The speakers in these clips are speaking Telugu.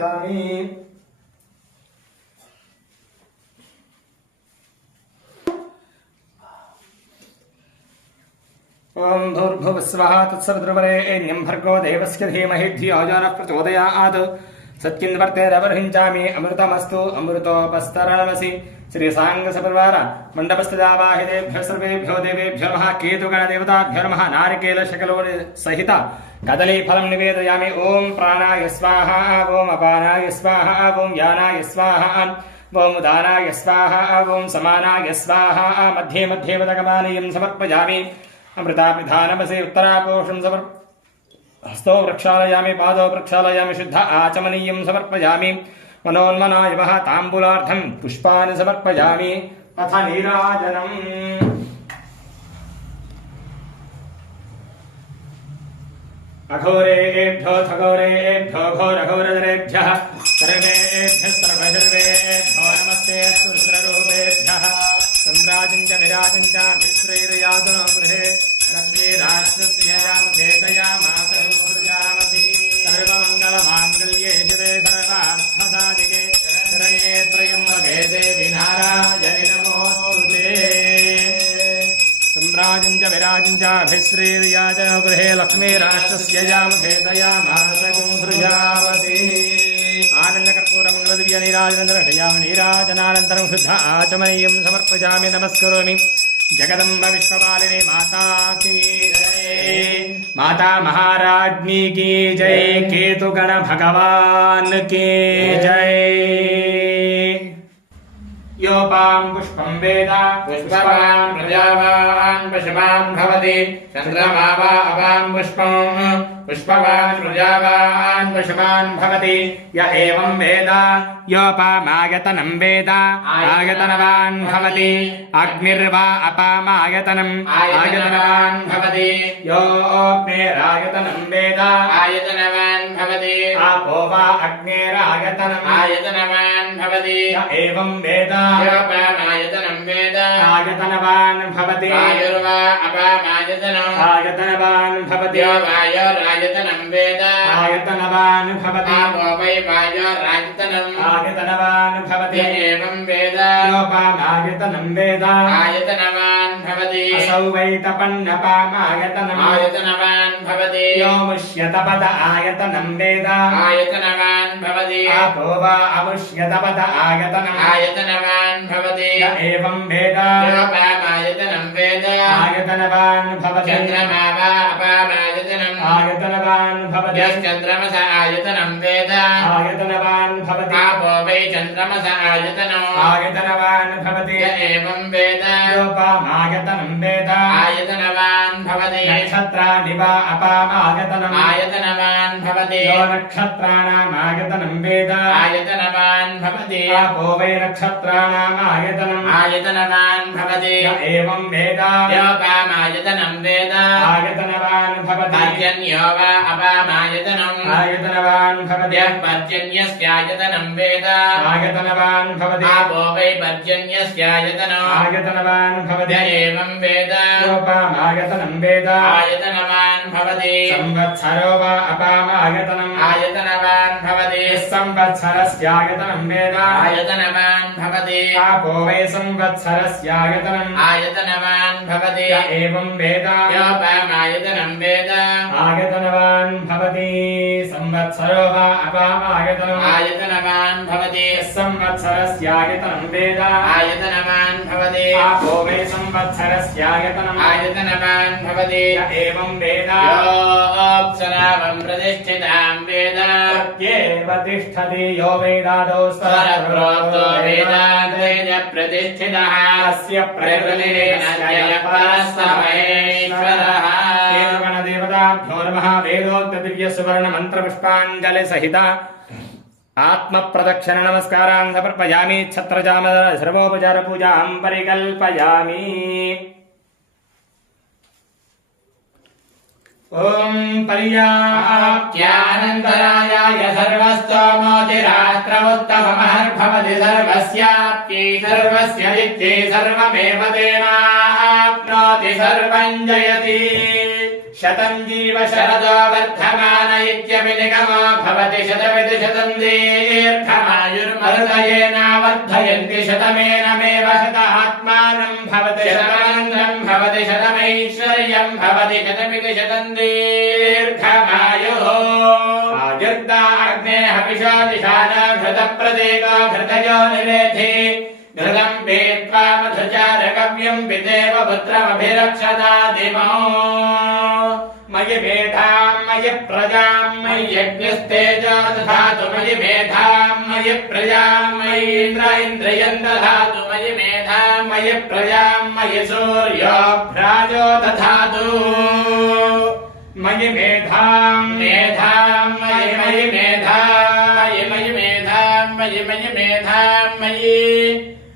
वदामि ॐ भूर्भुवः स्वः तत्सवितृवरे एन्यं भर्गो देवस्य धीमहि धियो यो प्रचोदयात्। శ్రీ సాంగ సపరివార మండపస్థితావాహిదేభ్య సర్వేభ్యో దేవేభ్యో నమః కేతుగణ దేవతాభ్యో నమః నారికేల శకలో సహిత. కదలీ ఫలం నివేదయామి ఓం ప్రాణాయ స్వాహ ఓం అపానాయ స్వాహ ఓం యానాయ స్వాహ ఓం ఉదానాయ స్వాహ ఓం సమానాయ స్వాహ మధ్యే మధ్యే వదగమానయం సమర్పయామి. అమృతాపిధానమసి हस्तौ प्रक्षालयामि पादौ प्रक्षालयामि शुद्ध आचमनीयं समर्पयामि। मनोन्मनाय वः ताम्बूलार्थं पुष्पाणि समर्पयामि। अथ नीराजनम्। अघोरेभ्यो थघोरेभ्यो घोरघोरधरेभ्यः सर्वेभ्यः सर्वसर्वेभ्यो नमस्ते सम्राजञ्च विराजञ्च मिश्रैर्यातनो गृहे लक्ष्मीराक्षस्यामुखेतयामासहृदयामसि सर्वमङ्गलमाङ्गल्ये शिवे सर्वार्थसाधिके शरये त्रयम्बके देवि नारायणि नमोऽस्तु ते सम्राजञ्च विराजञ्चाभिश्रीर्याजनो गृहे लक्ष्मीराष्ट्रस्य यामखेतयामासगुं सृजामसि नीराजनानन्तरं शुद्ध आचमनीयं समर्पयामि नमस्करोमि जगदम्ब विश्वपालिनी माता की माता महाराज्ञी की जय केतुगण भगवान की जय योपां पुष्पं वेद पुष्पवान् प्रजावान् पशुमान् भवति चन्द्रमा वा अवां पुष्पम् पुष्पवान् प्रजावान् पशुमान् भवति य एवं वेद योपामायतनं वेद आयतनवान् भवति अग्निर्वा अपामायतनम् आयतनवान् भवति योऽग्निरायतनं वेद आयतनवान् भवति आपो वा अग्नेरायतनम् आयतनवान् भवति य एवं वेद योपामायतनं वेद आयतनवान् भवति वायुर्वा अपामायतनम् आयतनवान् भवति यो वायोरायतनं वेद आयतनवान् भवति आपो वै वायोरायतनम् आयतनवान् भवति य एवं वेद योपामायतनं वेद आयतनवान् भवति असौ वैतपन्नपामायतनम् आयतनवान् भवति यो मुष्यतपद आयतनं वेद आयतनवान् भवति आपो वा अमुष्यतपद आयतनम् आयतनवान् भवति य एवं वेद योपामायतनं वेद आयतनवान् भवति चन्द्रमा वा अपामायतनम् आयतनवान् भवति यश्चन्द्रमस आयतनं वेद आयतनवान् भवति आपो वै चन्द्रमस आयतनो आयतनवान् भवति य एवं वेद ఆయతనం వేద ఆయతనవా भवति नक्षत्राणि वा अपामायतनम् आयतनवान् भवति यो नक्षत्राणामायतनं वेद आयतनवान् भवति आपो वै नक्षत्राणामायतनम् आयतनवान् भवति य एवं वेद योपामायतनं वेद आयतनवान् भवति पर्जन्यो वा अपामायतनम् आयतनवान् भवति यः पर्जन्यस्यायतनं वेद आयतनवान् भवति आपो वै पर्जन्यस्यायतनो आयतनवान् भवति य एवं वेद योपामायतनं वेद आयतनवान् भवति संवत्सरो वा अपामायतनम् आयतनवान् भवति संवत्सरस्यायतनं वेद आयतनवान् भवति आपो वै संवत्सरस्यायतनम् आयतनवान् भवति य एवं वेद योपामायतनं वेद आयतनवान् भवति संवत्सरो वा अपामायतनम् आयतनवान् भवति संवत्सरस्यायतनं वेद आयतनवान् भवति आपो वै संवत्सरस्यायतनम् आयतनवान् भवति य एवं वेद योऽप्सरावं प्रतिष्ठितां वेद प्रत्येव तिष्ठति यो वेदादौ स्वरप्रोक्तो वेदान्ते वेदान्तेन प्रतिष्ठितः अस्य प्रकृतिरेणजय परस्तमहेश्वरः देवताभ्यो नमः वेदोक्तदिव्यसुवर्णमन्त्रपुष्पाञ्जलिसहित आत्मप्रदक्षिण नमस्कारान् समर्पयामि छत्रजाम सर्वोपचारपूजां परिकल्पयामि ॐ पर्याप्त्यानन्तरायाय सर्वस्तोमोतिरात्रमुत्तममहर्भवति सर्वस्याप्त्यै सर्वस्य नित्यै सर्वमेव तेनाप्नोति सर्वम् जयति। शतम् जीव शरदो वर्धमान इत्यपि निगमो भवति शतमिति शतम् दीर्घमायुर्मरुदयेनावर्धयन्ति शतमेनमेव शत आत्मानम् भवति। विशतम् दीर्घमायुः आयुर्दा अग्ने हविषा दिशाना घृतप्रदेका घृतयो निवेधि। घृतम् पेत्वा मधुचारकव्यम् पितेव पुत्रमभिरक्षता दिमो मयि मेधाम् मयि प्रजा मयि यज्ञस्तेजो मयि मेधाम् मयि प्रजाम् मयि इन्द्र इन्द्रियम् दधातु मयि मेधाम् मयि मयि सूर्यो भ्राजो दधातु। मयि मेधाम् मेधाम् मयि मयि मयि मयि मयि मयि मेधा मयि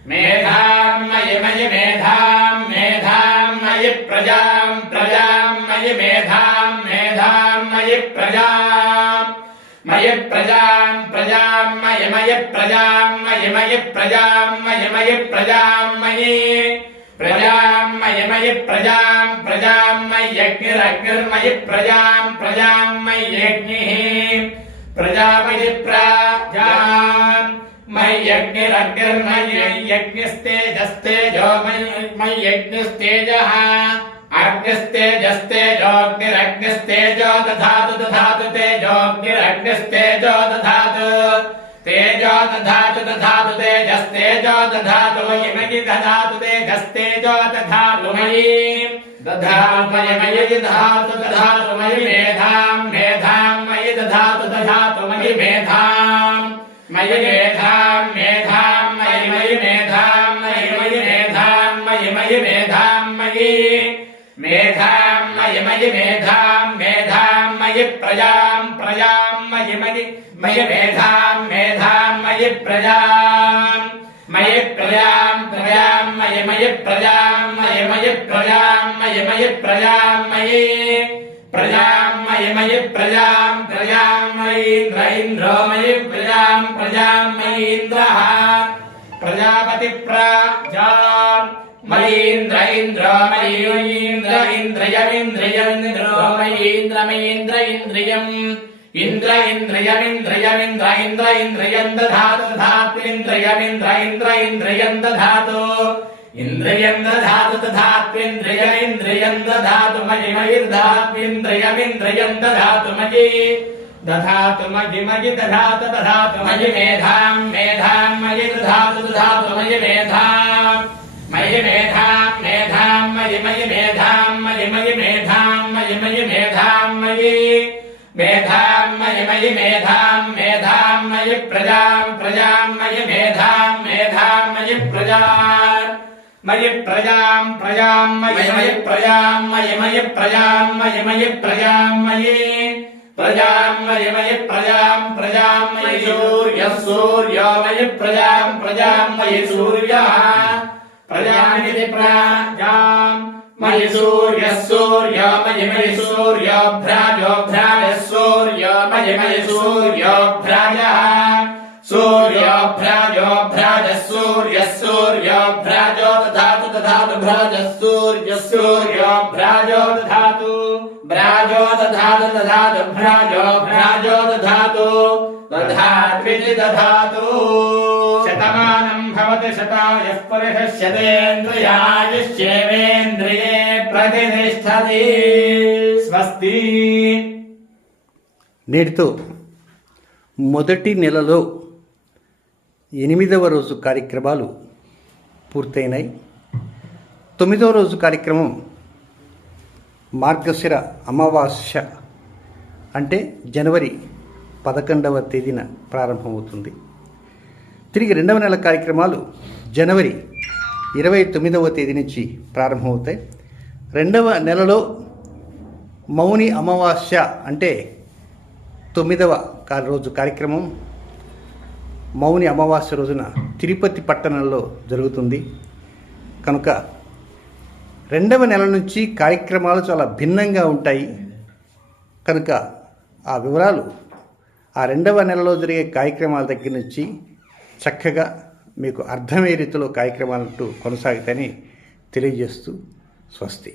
मेधा मयि मयि मेधा मेधा मयि प्रजा प्रजा मयि मेधाम् मेधाम् मयि प्रजाम्। मयि प्रजाम् प्रजाम् मयि मयि प्रजाम्, मयि मयि प्रजाम्, मयि मयि प्रजाम् मयि। प्रजाम् मयि मयि प्रजाम् प्रजाम् मय्यग्निरग्निर्मयि प्रजाम् प्रजाम् मय्यग्निः प्रजामयि प्राजाम् मय्यग्निरग्निर्मय्यग्निस्तेजस्तेजो मय्यग्निस्तेजः अग्निस्तेजस्तेजोऽग्निरग्निस्तेजो दधातु दधातु तेजोऽग्निरग्निस्तेजो दधातु तेजो दधातु दधातु तेजस्तेजो दधातु मयि दधातु तेजस्तेजो दधातु मयि दधातु मयि मयि दधातु दधातु मयि मेधाम् मेधाम् मयि दधातु दधातु मयि मेधाम् मयि मेधाम् मेधाम् मयि मयि मेधाम् मयि मयि मेधाम् मयि मयि मेधाम् मयि मेधाम् मयि मयि मेधाम् मेधाम् मयि प्रजाम् प्रजाम् मयि मयि मयि मेधाम् मेधाम् मयि प्रजाम् मयि प्रजाम् प्रजाम् मयि मयि प्रजाम् मयि मयि प्रजाम् मयि मयि प्रजाम् मयि प्रजाम् मयि मयि प्रजाम् प्रजाम् मयि इन्द्र इन्द्रो मयि प्रजाम् प्रजाम् मयि इन्द्रः प्रजापति प्राजाम् मयि इन्द्र इन्द्रो मयि इन्द्र इन्द्रियमिन्द्रियमिन्द्रो मयि इन्द्र मयि इन्द्र इन्द्रियम् इन्द्र इन्द्रियमिन्द्रियमिन्द्र इन्द्र इन्द्रियम् दधातु दधातु इन्द्रियमिन्द्र इन्द्र इन्द्रियम् दधातु इन्द्रियम् दधातु दधातु इन्द्रियमिन्द्रियम् दधातु मयि मयि दधातु इन्द्रियमिन्द्रियम् दधातु मयि दधातु मयि मयि दधातु दधातु मयि मेधाम् मेधाम् मयि दधातु दधातु मयि मेधाम् मयि मेधाम् मेधाम् मयि मयि मेधाम्, मयि मयि मेधाम्, मयि मयि मेधाम् मयि मेधाम्, मयि मयि मेधाम् मेधाम्, मयि प्रजाम् प्रजाम्, मयि मेधाम् मेधाम्, मयि प्रजाम् मयि प्रजाम् प्रजाम्, मयि मयि प्रजाम्, मयि मयि प्रजाम्, मयि मयि प्रजाम् मयि प्रजाम्, मयि मयि प्रजाम् प्रजाम्, मयि सूर्यः, सूर्यो मयि प्रजाम् प्रजाम्, मयि सूर्यः। प्रजामिति प्राजाम् मयि सूर्यः सूर्यो मयि मयि सूर्यो भ्राजो भ्राजः सूर्यो मयि मयि सूर्यो भ्राजः सूर्यो भ्राजो भ्राजः सूर्यः सूर्यो भ्राजो दधातु दधातु भ्राजः सूर्यः सूर्यो भ्राजो दधातु भ्राजो दधातु दधातु भ्राजो भ्राजो दधातु दधात्विति दधातु శతమానం భవతి శతాయః शतेन्द्रियायुष्येवेन्द्रिये प्रतिष्ठति స్వస్తి నేటితో మొదటి నెలలో ఎనిమిదవ రోజు కార్యక్రమాలు పూర్తయినాయి తొమ్మిదవ రోజు కార్యక్రమం మార్గశిర అమావాస్య అంటే జనవరి పదకొండవ తేదీన ప్రారంభమవుతుంది. తిరిగి రెండవ నెల కార్యక్రమాలు జనవరి ఇరవై తొమ్మిదవ తేదీ నుంచి ప్రారంభమవుతాయి. రెండవ నెలలో మౌని అమావాస్య అంటే తొమ్మిదవ రోజు కార్యక్రమం. మౌని అమావాస్య రోజున తిరుపతి పట్టణంలో జరుగుతుంది. కనుక రెండవ నెల నుంచి కార్యక్రమాలు చాలా భిన్నంగా ఉంటాయి. కనుక ఆ వివరాలు ఆ రెండవ నెలలో జరిగే కార్యక్రమాల దగ్గర నుంచి చక్కగా మీకు అర్థమయ్యే రీతిలో కార్యక్రమాలంటూ కొనసాగుతాయని తెలియజేస్తూ స్వస్తి.